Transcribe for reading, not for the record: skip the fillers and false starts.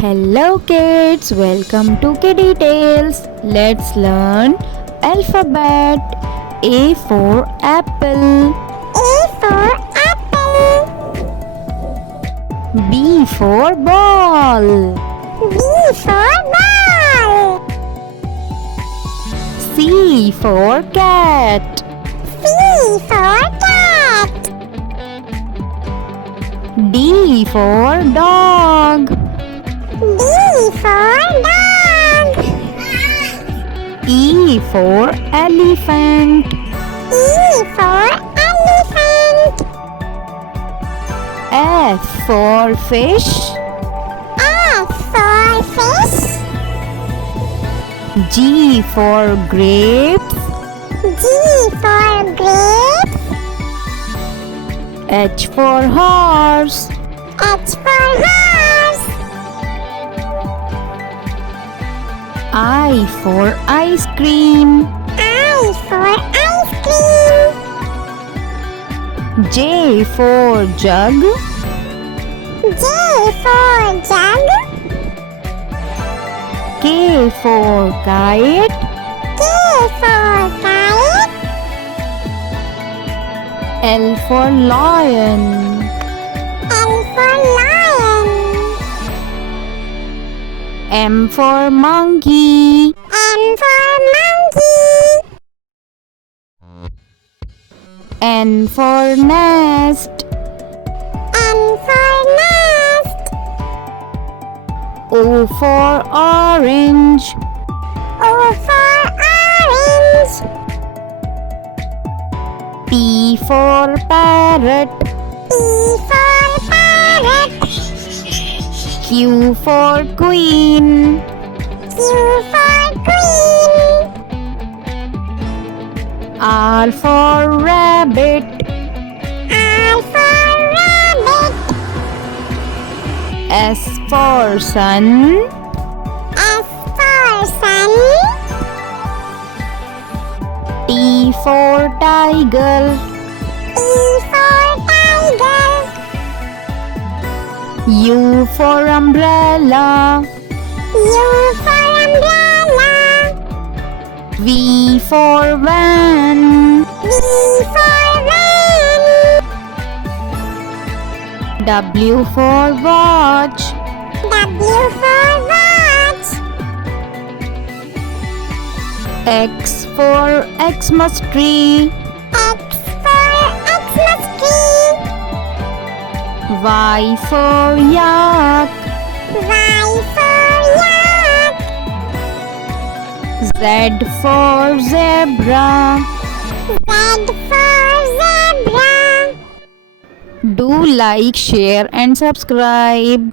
Hello kids, welcome to Kiddie Tales. Let's learn alphabet. A for apple. A for apple. B for ball. B for ball. C for cat. C for cat. D for dog. D for dog. E for elephant. E for elephant. F for fish. F for fish. G for grapes. G for grapes. H for horse. H for horse. I for ice cream. I for ice cream. J for jug. J for jug. K for kite. K for kite. L for lion. L for lion. M for monkey. M for monkey. N for nest. N for nest. O for orange. O for orange. P for parrot. P for parrot. Q for queen. Q for queen. R for rabbit. R for rabbit. S for sun. S for sun. T for tiger. T for tiger. U for umbrella. U for umbrella. V for van. V for van. W for watch. W for watch. X for Xmas tree. X for Xmas tree. Y for yak. Y for yak. Z for zebra. Z for zebra. Do like, share and subscribe.